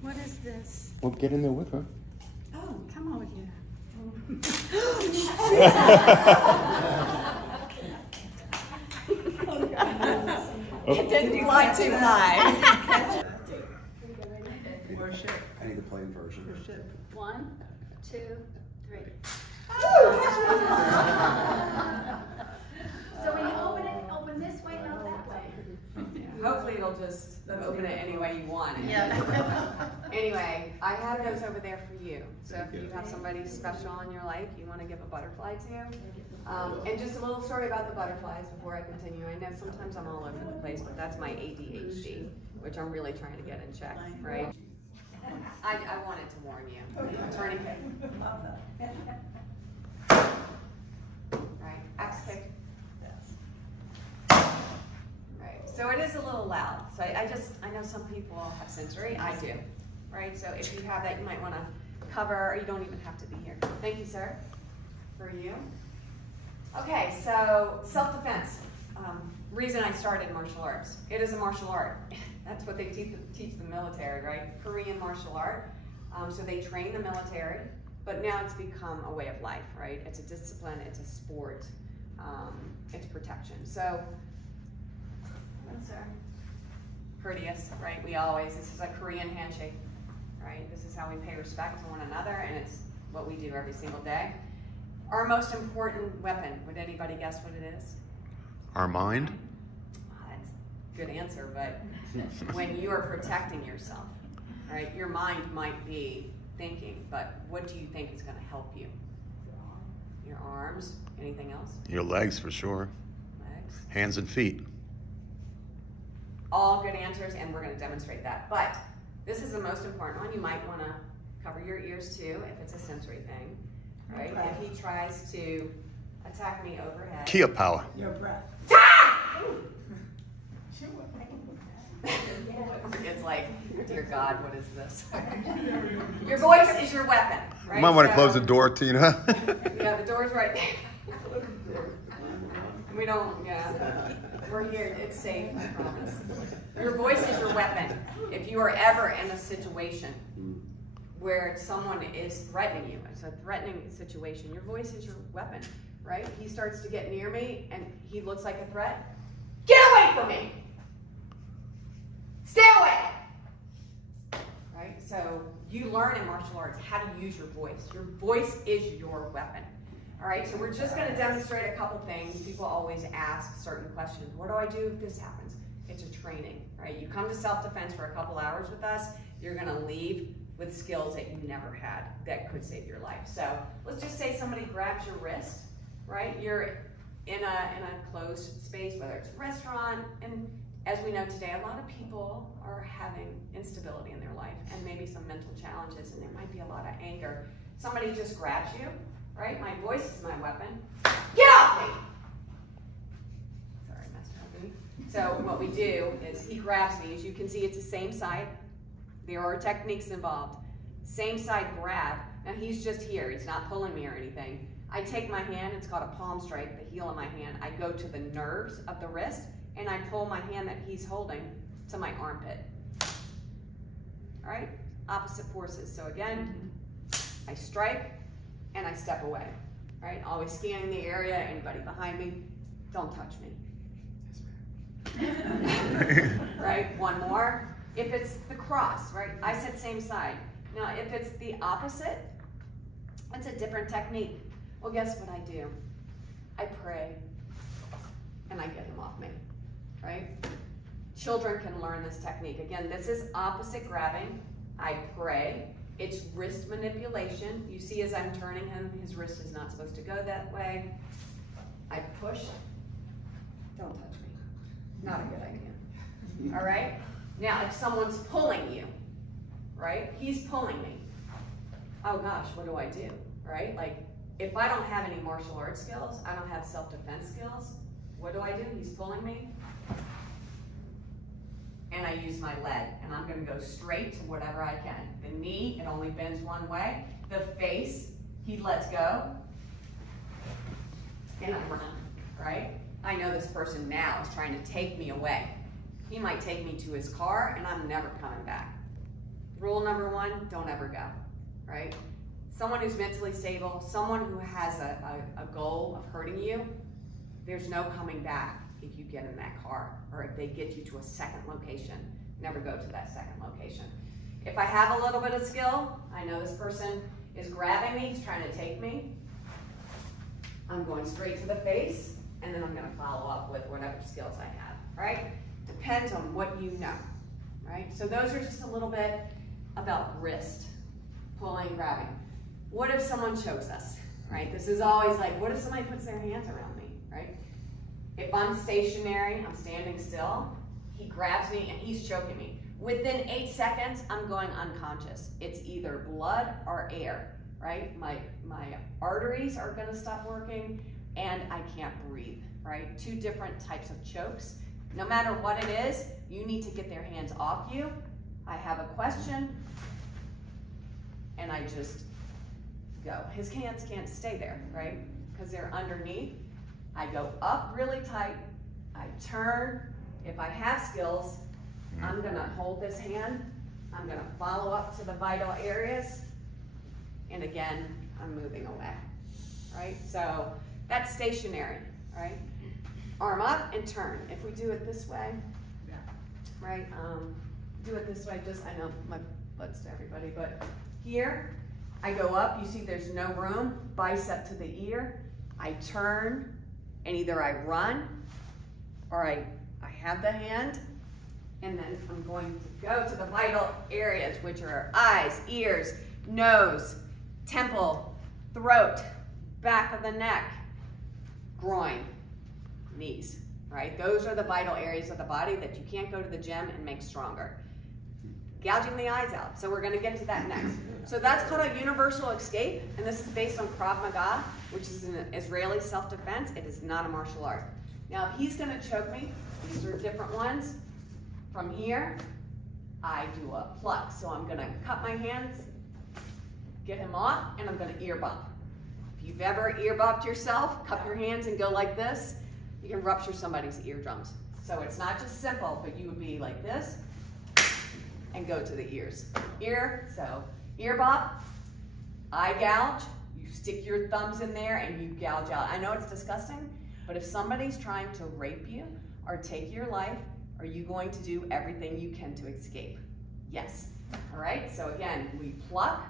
What is this? Well, get in there with her. Oh, come over here. It didn't fly too high. Worship. I need the plain version. Worship. 1, 2, 3. So when you open this way, not that way. Hopefully it'll just open it any way you want it. Yeah. Anyway, I have those over there for you. So if you have somebody special in your life you want to give a butterfly to. And just a little story about the butterflies before I continue. I know sometimes I'm all over the place, but that's my ADHD, which I'm really trying to get in check, right? I wanted to warn you. Turning kick. Right, axe kick. Right, so it is a little loud. So I know some people have sensory, I do. Right, so if you have that, you might want to cover, or you don't even have to be here. Thank you, sir, for you. Okay, so self-defense. Reason I started martial arts. It is a martial art. That's what they teach the military, right? Korean martial art. So they train the military, but now it's become a way of life, right? It's a discipline, it's a sport, it's protection. So, courteous, right? This is a Korean handshake, right? This is how we pay respect to one another, and it's what we do every single day. Our most important weapon, would anybody guess what it is? Our mind? That's a good answer, but when you are protecting yourself, right, your mind might be thinking, but what do you think is going to help you? Your arms. Anything else? Your legs, for sure. Legs. Hands and feet. All good answers, and we're going to demonstrate that. But this is the most important one. You might want to cover your ears too, if it's a sensory thing, right? Okay. If he tries to attack me overhead. Kia power. Your breath. It's like, dear God, what is this? Your voice is your weapon, right? You might want to close the door, Tina. Yeah, the door's right there. We don't, yeah. We're here, it's safe, I promise. Your voice is your weapon. If you are ever in a situation where someone is threatening you, it's a threatening situation, your voice is your weapon, right? He starts to get near me and he looks like a threat. Get away from me! Stay away! Right? So you learn in martial arts how to use your voice. Your voice is your weapon. All right, so we're just going to demonstrate a couple things. People always ask certain questions. What do I do if this happens? It's a training, right? You come to self-defense for a couple hours with us, you're going to leave with skills that you never had that could save your life. So let's just say somebody grabs your wrist, right? You're in a closed space, whether it's a restaurant, and as we know today, a lot of people are having instability in their life and maybe some mental challenges, and there might be a lot of anger. Somebody just grabs you, right? My voice is my weapon. Get off me! Sorry, Master Hubby. So what we do is he grabs me. As you can see, it's the same side. There are techniques involved. Same side grab. Now he's just here. He's not pulling me or anything. I take my hand. It's called a palm strike, the heel of my hand. I go to the nerves of the wrist, and I pull my hand that he's holding to my armpit. All right? Opposite forces. So again, I strike, and I step away, right? Always scanning the area. Anybody behind me, don't touch me. Right? One more. If it's the cross, right? I said same side. Now, if it's the opposite, it's a different technique. Well, guess what I do? I pray, and I get him off me, right? Children can learn this technique. Again, this is opposite grabbing. I pray. It's wrist manipulation. You see as I'm turning him, his wrist is not supposed to go that way. I push. Don't touch me. Not a good idea. All right? Now, if someone's pulling you, right? He's pulling me. Oh gosh, what do I do? Right? Like, if I don't have any martial arts skills, I don't have self-defense skills, what do? He's pulling me. And I use my leg, and I'm going to go straight to whatever I can. The knee, it only bends one way. The face, he lets go. And I run, right? I know this person now is trying to take me away. He might take me to his car, and I'm never coming back. Rule number one, don't ever go, right? Someone who's mentally stable, someone who has a goal of hurting you, there's no coming back if you get in that car or if they get you to a second location. Never go to that second location. If I have a little bit of skill, I know this person is grabbing me, he's trying to take me, I'm going straight to the face, and then I'm going to follow up with whatever skills I have, right? Depends on what you know, right? So those are just a little bit about wrist, pulling, grabbing. What if someone chokes us, right? This is always like, what if somebody puts their hands around me, right? If I'm stationary, I'm standing still, he grabs me and he's choking me. Within 8 seconds, I'm going unconscious. It's either blood or air, right? My arteries are gonna stop working and I can't breathe, right? Two different types of chokes. No matter what it is, you need to get their hands off you. I have a question and I just go. His hands can't stay there, right? Because they're underneath. I go up really tight, I turn. If I have skills, I'm gonna hold this hand, I'm gonna follow up to the vital areas, and again, I'm moving away, right? So that's stationary, right? Arm up and turn. If we do it this way, right? Do it this way, just, I know my butt's to everybody, but here, I go up, you see there's no room, bicep to the ear, I turn, and either I run, or I have the hand, and then I'm going to go to the vital areas, which are eyes, ears, nose, temple, throat, back of the neck, groin, knees, right? Those are the vital areas of the body that you can't go to the gym and make stronger. Gouging the eyes out. So we're going to get to that next. So that's called a universal escape, and this is based on Krav Maga, which is an Israeli self-defense. It is not a martial art. Now, if he's going to choke me, these are different ones. From here, I do a pluck. So I'm going to cut my hands, get him off, and I'm going to ear bump. If you've ever ear bumped yourself, cup your hands and go like this, you can rupture somebody's eardrums. So it's not just simple, but you would be like this and go to the ears. Ear, so ear bump, eye gouge, you stick your thumbs in there and you gouge out. I know it's disgusting, but if somebody's trying to rape you or take your life, are you going to do everything you can to escape? Yes. All right, so again, we pluck,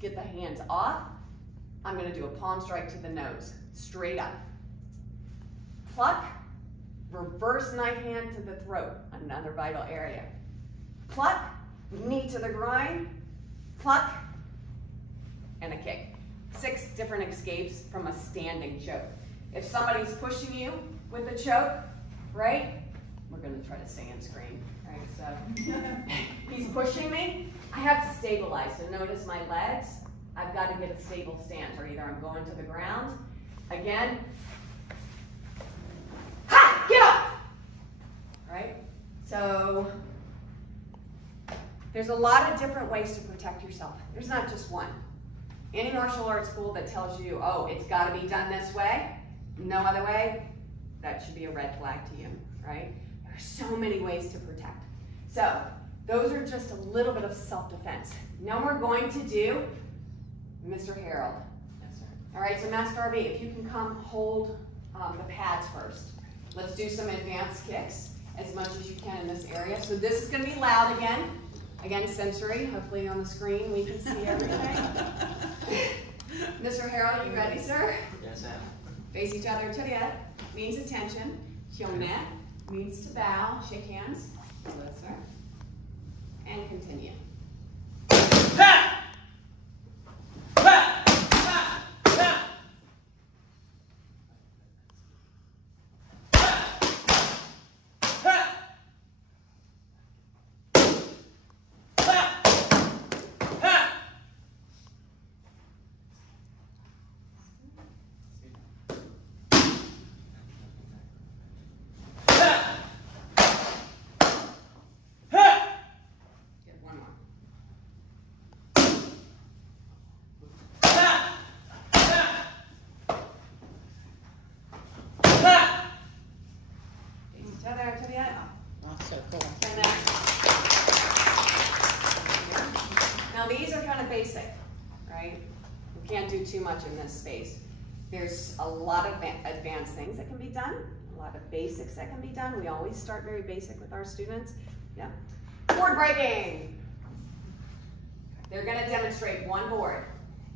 get the hands off. I'm gonna do a palm strike to the nose, straight up. Pluck, reverse knife hand to the throat, another vital area. Pluck, knee to the groin, pluck, and a kick. 6 different escapes from a standing choke. If somebody's pushing you with a choke, right? We're gonna try to stay on screen, right? So he's pushing me, I have to stabilize. So notice my legs, I've got to get a stable stance, or either I'm going to the ground. Again, ha, get up, right? So there's a lot of different ways to protect yourself. There's not just one. Any martial arts school that tells you, oh, it's got to be done this way, no other way, that should be a red flag to you, right? There are so many ways to protect. So those are just a little bit of self-defense. Now we're going to do Mr. Harold. Yes, sir. All right, so Master RV, if you can come hold the pads first. Let's do some advanced kicks as much as you can in this area. So this is going to be loud again. Again, sensory. Hopefully on the screen we can see everything. Mr. Harold, you ready, sir? Yes, ma'am. Face each other. Chariot means attention. Hyomnet means to bow. Shake hands. Hello, sir. And continue. basic, right? We can't do too much in this space. There's a lot of advanced things that can be done, a lot of basics that can be done. We always start very basic with our students. Yeah. Board breaking. They're gonna demonstrate one board,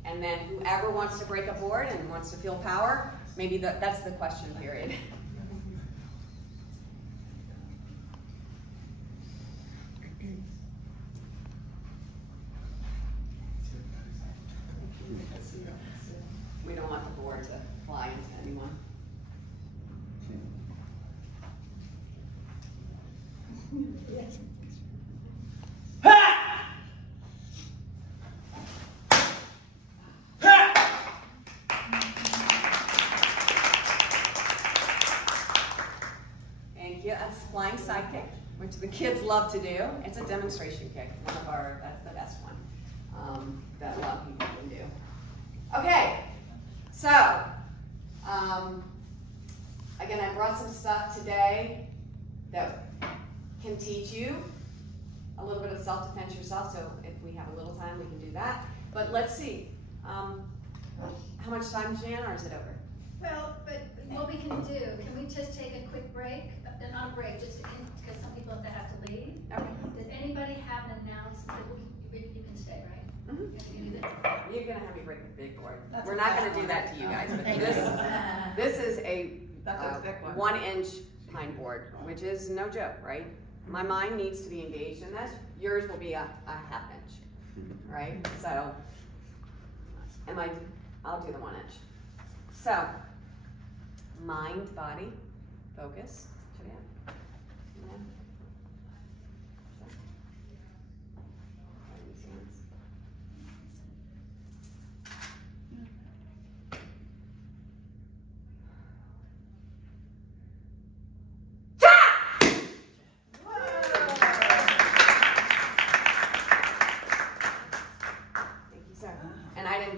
and then whoever wants to break a board and wants to feel power, maybe that's the question period. We don't want the board to fly into anyone. Thank you. That's flying side kick, which the kids love to do. It's a demonstration kick. That's the best one that a lot of people can do. Okay. So, again, I brought some stuff today that can teach you a little bit of self-defense yourself, so if we have a little time, we can do that. But let's see, how much time, Jan, or is it over? Well, but what we can do, can we just take a quick break? Not a break, just because some people have to leave. Okay. Does anybody have an announcement? You can stay, right? Mm-hmm. Can you do that? You're gonna have me break the big board. We're not gonna do that to you guys, but this is a 1-inch pine board, which is no joke, right? My mind needs to be engaged in this. Yours will be a 1/2 inch, right? So, I'll do the 1 inch. So, mind, body, focus. Should we have? Yeah.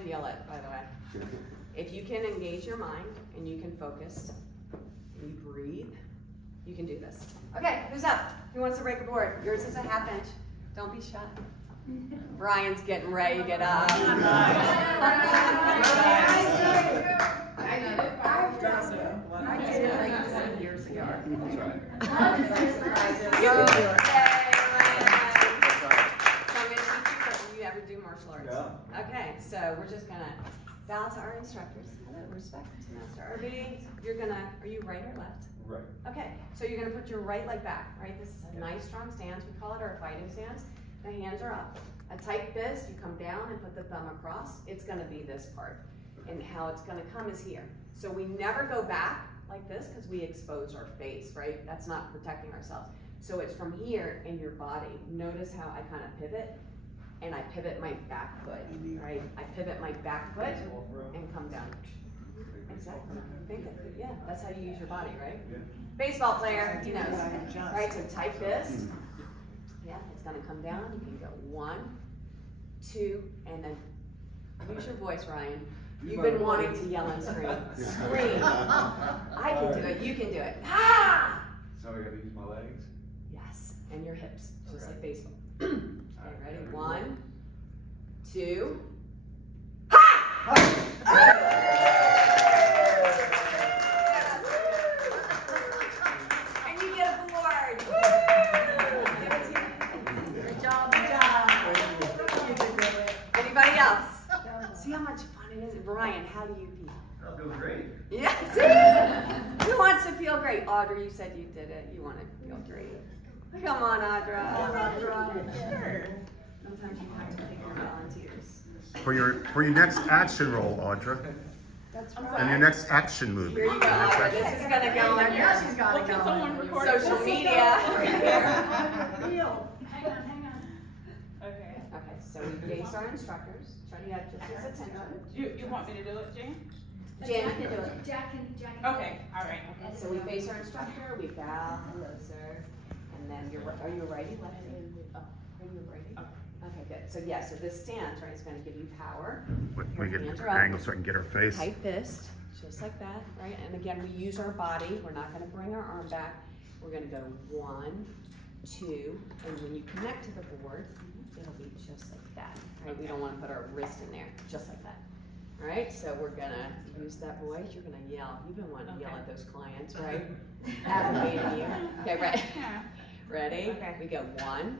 Feel it, by the way. If you can engage your mind and you can focus and you breathe, you can do this. Okay, who's up? Who wants to break a board? Yours is a 1/2 inch. Don't be shy. Brian's getting ready to get up. I did it like 7 years ago. You ever do martial arts? Yeah. Okay, so we're just gonna bow to our instructors. Hello, respect to master. Are you right or left? Right. Okay, so you're gonna put your right leg back, right? This is a nice strong stance. We call it our fighting stance. The hands are up. A tight fist, you come down and put the thumb across. It's gonna be this part. And how it's gonna come is here. So we never go back like this because we expose our face, right? That's not protecting ourselves. So it's from here in your body. Notice how I kind of pivot. And I pivot my back foot, right? I pivot my back foot and come down. Exactly. Think of it. Yeah, that's how you use your body, right? Yeah. Baseball player, he knows. Right, so tight fist. Yeah, it's gonna come down. You can go 1, 2, and then use your voice, Ryan. You've been wanting to yell and scream. Scream. I can do it. You can do it. Ah! So I gotta use my legs? Yes, and your hips, just like baseball. Okay, ready? 1, 2. Ha! And you get a board. Give it to you. Good job, good job. You can do it. Anybody else? See how much fun it is? Brian, how do you feel? I feel great. Yeah, see? Who wants to feel great? Audrey, you said you did it. You want to feel great. Come on, Audra. Sure. Sometimes you have to pick your volunteers. For your next action roll, Audra. That's right. And your next action movie. Here you go, Audra. This is going to go on your social media. Real. Hang on. Okay, so we face our instructors. Try to have just his attention. You want me to do it, Jane? Jan can do it. Jack can. Okay, all right. So we face our instructor, we bow, hello sir, and then are you a righty, lefty? Oh, are you a righty? Okay, good. So yeah, so this stance, right, is going to give you power. We get an angle so I can get her face. Tight fist, just like that, right? And again, we use our body. We're not going to bring our arm back. We're going to go 1, 2, and when you connect to the board, it'll be just like that, Okay, we don't want to put our wrist in there, just like that. All right, so we're gonna use that voice. You're gonna yell. You've been wanting to yell at those clients, right? Advocating you. Okay, ready? Ready? Okay. We go 1.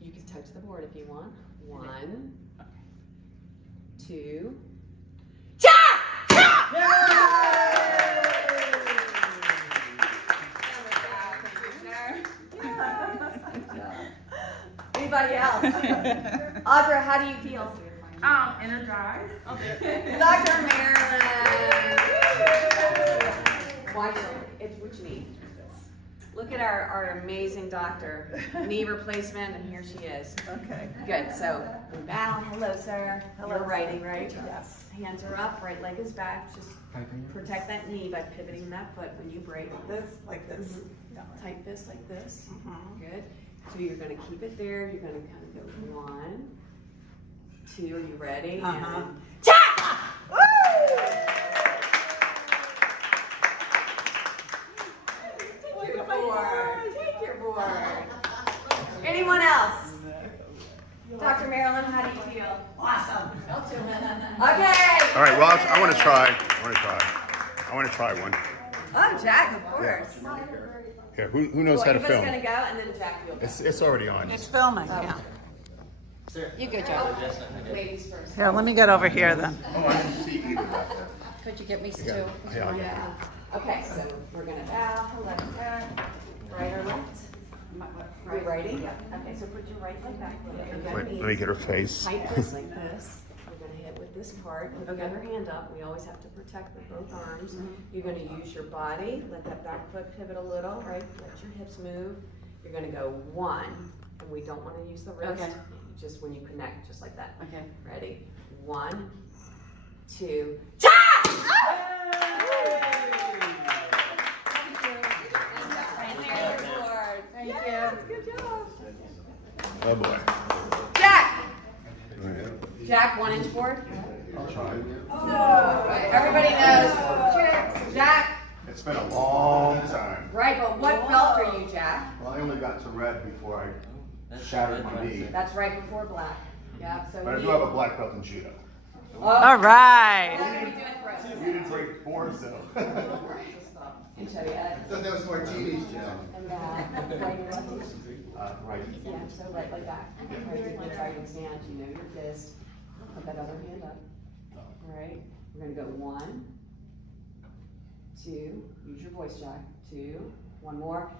You can touch the board if you want. 1, 2. Anybody else? Audra, how do you feel? Energized. Dr. Marilyn. Watch it. What you need? Look at our amazing doctor. Knee replacement, and here she is. Okay. Good. So we bow. Hello, sir. Hello. You're righty, right? Yes. Hands are up. Right leg is back. Just protect that knee by pivoting that foot when you break. Like this. Yeah. Tight fist like this. Good. So you're going to keep it there. You're going to kind of go 1, 2. Are you ready? Uh-huh. And take your board. Take your board. Anyone else? Dr. Marilyn, how do you feel? Awesome. Okay. All right, well, I want to try. I want to try one. Oh, Jack, of course. Yeah, who knows how to Anybody's film? going to go, and then Jack will go. It's already on. It's filming, yeah. You go, Jack. Ladies first. Here, let me get over here then. Oh, I didn't see either back there. Could you get me Yeah. Yeah. Yeah. Okay, so we're going to bow. Left turn. Right or left? Right, righty? Yeah. Okay, so put your right leg back. Wait, let me get her face. Tight fist like this. We're going to hit with this part. Put the other hand up. We always have to protect with both arms. You're going to use your body. Let that back foot pivot a little, right? Let your hips move. You're going to go 1, and we don't want to use the wrist. Okay. Just when you connect, just like that. Okay. Ready? 1, 2. Thank you. Good job. Oh boy. Jack! Jack, 1-inch board. I'll try. Everybody knows Jack. It's been a long time. Right, but what belt are you, Jack? Well, I only got to red before I shattered my knee. That's right before black. Yeah, so But I do have a black belt in judo. All right. What are we doing for us? You didn't break 4, so. And show you that. I thought that was Martini's job. And back. Right, your left hand. Right. Yeah, so right leg back. Right, your right hand, you know your fist. Put that other hand up. All right, we're gonna go 1, 2. Use your voice, Jack. 2. 1 more.